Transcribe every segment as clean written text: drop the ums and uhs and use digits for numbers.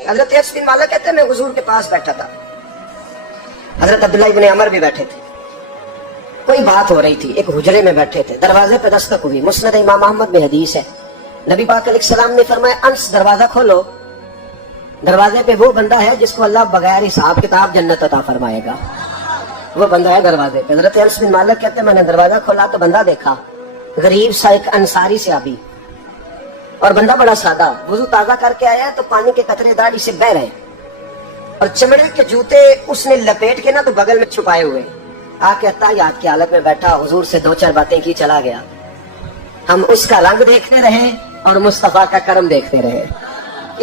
हजरत अनस बिन मालिक कहते हैं मैं हुजूर के पास बैठा था, हजरत अब्दुल्लाह इब्न अमर भी बैठे थे। कोई बात हो रही थी, एक हुजरे में बैठे थे, दरवाजे पे दस्तक हुई। मुस्नद इमाम अहमद में हदीस है, नबी पाक अलैहिस्सलाम ने फरमाया अनस दरवाजा खोलो, दरवाजे पे वो बंदा है जिसको अल्लाह बगैर हिसाब किताब जन्नत अता फरमाएगा। वो बंदा है दरवाजे पे। हजरत अनस बिन मालिक कहते हैं मैंने दरवाजा खोला तो बंदा देखा, गरीब सा एक अंसारी से अभी, और बंदा बड़ा सादा, वुजू ताजा करके आया तो पानी के कतरे दाढ़ी से बह रहे, और चमड़े के जूते उसने लपेट के ना तो बगल में छुपाए हुए। आके अत्ताहियात की हालत में बैठा, हुजूर से दो चार बातें की, चला गया। हम उसका रंग देखते रहे और मुस्तफा का करम देखते रहे।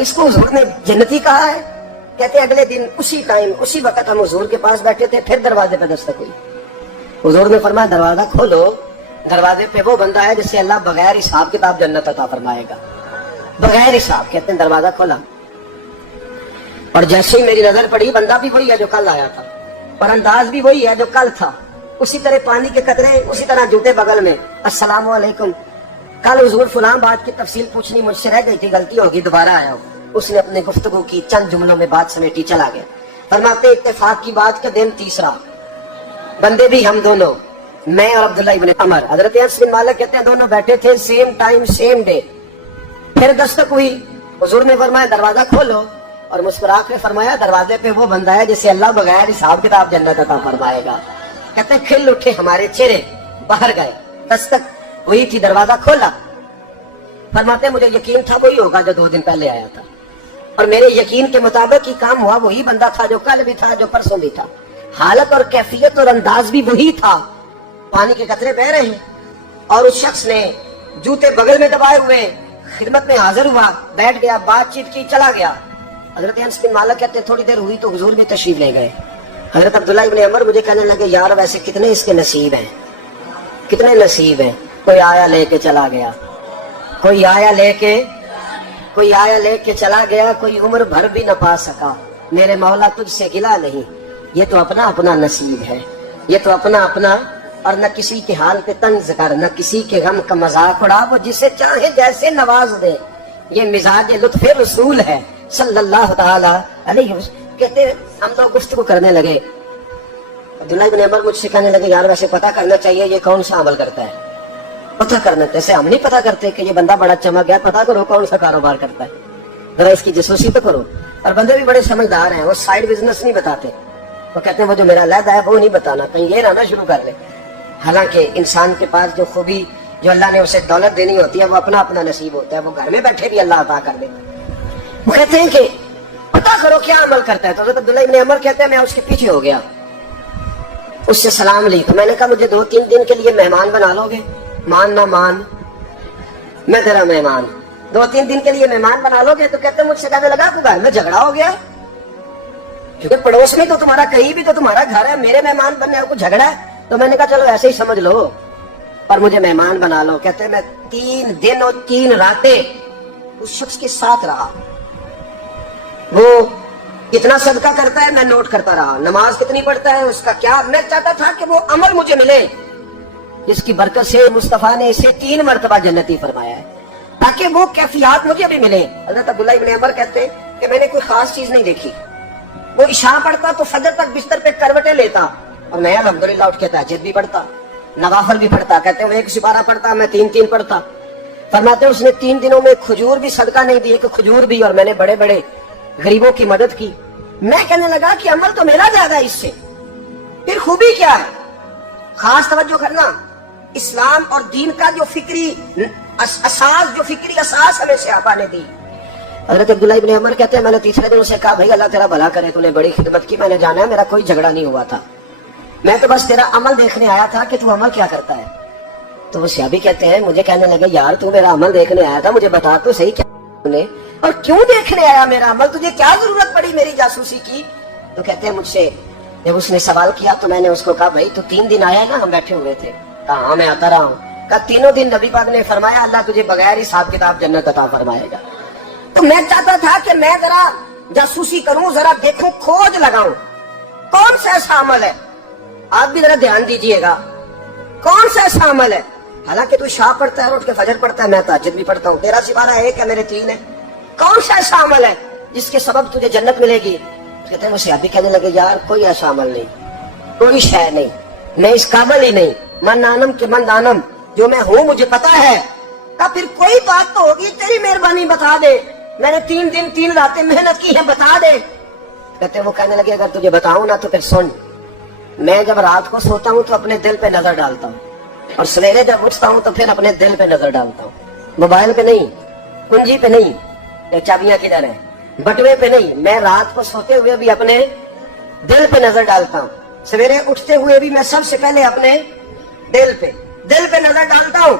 इसको हुजूर ने जन्नती कहा है। कहते अगले दिन उसी टाइम उसी वक्त हम हुजूर के पास बैठे थे, फिर दरवाजे पे दस्तक हुई। हुजूर ने फरमाया दरवाजा खोलो, दरवाजे पे वो बंदा है जिससे अल्लाह बगैर हिसाब किताब जन्नत अता फरमाएगा। बगैर हिसाब। कहते हैं दरवाजा खोला और जैसे ही मेरी नजर पड़ी, बंदा भी वही है जो कल आया था, और अंदाज भी वही है जो कल था। उसी तरह पानी के कतरे, उसी तरह जूते बगल में, अस्सलाम वालेकुम। कल हुजूर फलां बात की तफसील पूछनी मुझसे रह गई थी, गलती होगी, दोबारा आया हूँ। उसने अपने गुफ्तगू की, चंद जुमलों में बात समेटी, चला गया। फरमाते इत्तेफाक की बात का दिन तीसरा, बंदे भी हम दोनों, मैं और अब्दुल्लाह इब्न अमर। हजरत अनस बिन मालिक कहते हैं दोनों बैठे थे, सेम टाइम सेम डे। फिर दस्तक हुई, हुजूर ने फरमाया दरवाजा खोलो, और मुस्कुरा के फरमाया दरवाजे पे वो बंदा है जिसे अल्लाह बगैर हिसाब किताब जन्नत अता फरमाएगा। कहते हैं खिल उठे हमारे चेहरे, बाहर गए। दस्तक हुई थी, दरवाजा खोला। फरमाते मुझे यकीन था वही होगा जो 2 दिन पहले आया था, और मेरे यकीन के मुताबिक ही काम हुआ। वही बंदा था जो कल भी था, जो परसों भी था। हालत और कैफियत और अंदाज भी वही था। पानी के कतरे बह रहे हैं, और उस शख्स ने जूते बगल में दबाए हुए खिदमत में हाजिर हुआ, बैठ गया, बातचीत की, चला गया। हजरत अनस बिन मालिक कहते थोड़ी देर हुई तो हुजूर भी तशरीफ ले गए। हजरत अब्दुल्लाह इब्न अमर मुझे कहने लगे यार वैसे कितने इसके नसीब हैं, कितने नसीब हैं। कोई आया लेके चला गया, कोई आया लेके चला गया, कोई उम्र भर भी न पा सका। मेरे मौला तुझसे गिला नहीं, ये तो अपना अपना नसीब है, ये तो अपना अपना। और न किसी के हाल पे तंज कर, न किसी के गम का मजाक उड़ा, वो जिसे चाहे जैसे नवाज दे। ये मिजाज लुत्फ़े रसूल है सल्लल्लाहु तआला अलैहि वसल्लम। कहते हम लोग गुफ्तगू करने लगे। अब्दुल्लाह इब्न अमर मुझसे कहने लगे यार वैसे पता करना चाहिए ये कौन सा अमल करता है, पता करना। जैसे हम नहीं पता करते कि ये बंदा बड़ा चमक गया, पता करो कौन सा कारोबार करता है, जरा इसकी जासूसी तो करो। और बंदे भी बड़े समझदार हैं, वो साइड बिजनेस नहीं बताते। वो कहते हैं वो जो मेरा लहदा है वो नहीं बताना, कहीं ये ना शुरू कर ले। हालांकि इंसान के पास जो खूबी, जो अल्लाह ने उसे दौलत देनी होती है, वो अपना अपना नसीब होता है। वो घर में बैठे भी अल्लाह अता कर देता है। वो कहते हैं कि पता करो क्या अमल करता है। तो हज़रत अब्दुल्लाह इब्न अमर कहते हैं मैं उसके पीछे हो गया, उससे सलाम ली। तो मैंने कहा मुझे 2-3 दिन के लिए मेहमान बना लोगे? मान ना मान, मैं तेरा मेहमान। 2-3 दिन के लिए मेहमान बना लोगे? तो कहते मुझसे कहने लगा आपको घर में झगड़ा हो गया, क्योंकि पड़ोस में तो तुम्हारा, कहीं भी तो तुम्हारा घर है, मेरे मेहमान बनने को झगड़ा है। तो मैंने कहा चलो ऐसे ही समझ लो और मुझे मेहमान बना लो। कहते मैं 3 दिन और 3 रातें उस शख्स के साथ रहा। वो कितना सदका करता है मैं नोट करता रहा, नमाज कितनी पढ़ता है उसका क्या। मैं चाहता था कि वो अमल मुझे मिले जिसकी बरकत से मुस्तफा ने इसे 3 मरतबा जन्नती फरमाया है, ताकि वो कैफियत मुझे भी मिले। हज़रत अब्दुल्लाह इब्न अमर कहते हैं कि मैंने कोई खास चीज नहीं देखी। वो इशा पढ़ता तो फजर तक बिस्तर पे करवटें लेता, और मैं अल्हम्दुलिल्लाह उठ के तहज्जुद भी पढ़ता, नवाफिल भी पढ़ता। कहते हैं वो 1 सिपारा पढ़ता, मैं 3-3 पढ़ता। फरमाते उसने 3 दिनों में खजूर भी सदका नहीं दी, एक खजूर भी, और मैंने बड़े बड़े गरीबों की मदद की। मैं कहने लगा कि अमल तो मेरा ज्यादा इससे, फिर खूबी क्या है? खास तवज्जो करना, इस्लाम और दीन का जो फिक्री असास, जो फिक्री असास हमें से आपा ने दी। हज़रत अब्दुल्लाह इब्न अमर कहते हैं मैंने तीसरे दिन उसे कहा भाई अल्लाह तेरा भला करे, तूने बड़ी खिदमत की, मैंने जाना है मेरा कोई झगड़ा नहीं हुआ था, मैं तो बस तेरा अमल देखने आया था कि तू अमल क्या करता है। तो वो सहाबी कहते हैं मुझे कहने लगे यार तू मेरा अमल देखने आया था, मुझे बता तो सही क्या तूने, और क्यों देखने आया मेरा अमल, तुझे क्या जरूरत पड़ी मेरी जासूसी की। तो कहते हैं मुझसे जब उसने सवाल किया तो मैंने उसको कहा भाई तू 3 दिन आया ना, हम बैठे हुए थे। कहा हाँ मैं आता रहा हूँ। कहा 3 दिन नबी पाक ने फरमाया अल्लाह तुझे बगैर हिसाब किताब जन्नत अता फरमाएगा। तो मैं चाहता था कि मैं जरा जासूसी करूं, जरा देखूं, खोज लगाऊं कौन सा ऐसा अमल है। आप भी जरा ध्यान दीजिएगा कौन सा ऐसा अमल है। हालांकि तू शाह पढ़ता है, उठ के फजर पढ़ता है, मैं तहज्जुद भी पढ़ता हूँ, तेरा सिपारा 1 है मेरे 3 है। कौन सा ऐसा अमल है جس کے سبب تجھے جنت ملے گی. کہتے ہیں وہ صحابی کہنے لگے یار کوئی ایسا عمل نہیں, کوئی شے نہیں, میں اس قابل ہی نہیں, من آنم کے من دانم, جو میں ہوں مجھے پتا ہے. کہا پھر کوئی بات تو ہوگی, تیری مہربانی بتا دے, میں نے 3 دن 3 راتیں محنت کی ہیں, بتا دے. کہتے ہیں وہ کہنے لگے اگر تجھے بتاؤں نا تو پھر سن. میں جب رات کو سوتا ہوں تو اپنے دل پہ نظر ڈالتا ہوں, اور سویرے جب اٹھتا ہوں تو پھر اپنے دل پہ نظر ڈالتا ہوں. موبائل پہ نہیں, کنجی پہ نہیں, چابیاں کدھر ہیں, بٹوے پہ نہیں. میں رات کو سوتے ہوئے بھی اپنے دل پہ نظر ڈالتا ہوں, سویرے اٹھتے ہوئے بھی میں سب سے پہلے اپنے دل پہ نظر ڈالتا ہوں.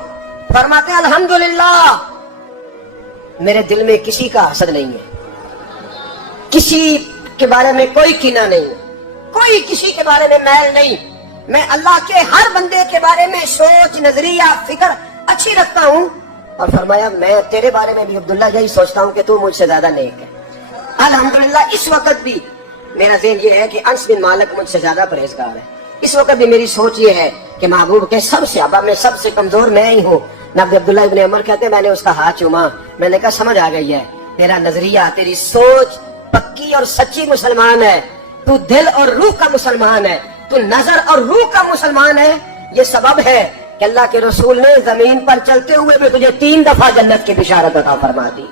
فرماتے ہیں الحمدللہ میرے دل میں کسی کا حسد نہیں ہے, کسی کے بارے میں کوئی کینہ نہیں, کوئی کسی کے بارے میں میل نہیں. میں اللہ کے ہر بندے کے بارے میں سوچ, نظریہ, فکر اچھی رکھتا ہوں. اور فرمایا میں تیرے بارے میں بھی عبداللہ یہی سوچتا ہوں کہ تو مجھ سے زیادہ نیک ہے. الحمدللہ اس وقت بھی میرا ذہن یہ ہے کہ انس بن مالک مجھ سے زیادہ پرہیزگار ہے. اس وقت بھی میری سوچ یہ ہے کہ محبوب کے سب صحابہ میں سب سے کمزور میں ہی ہوں. نبی عبداللہ ابن عمر کہتے ہیں میں نے اس کا ہاتھ چوما, میں نے کہا سمجھ آ گئی ہے, تیرا نظریہ, تیری سوچ پکی اور سچی مسلمان ہے, تو دل اور روح کا مسلمان ہے, تو نظر اور روح کا مسلمان ہے. یہ سبب ہے کہ اللہ کے رسول نے زمین پر چلتے ہوئے بھی تجھے 3 دفعہ جنت کی بشارت عطا فرما دی.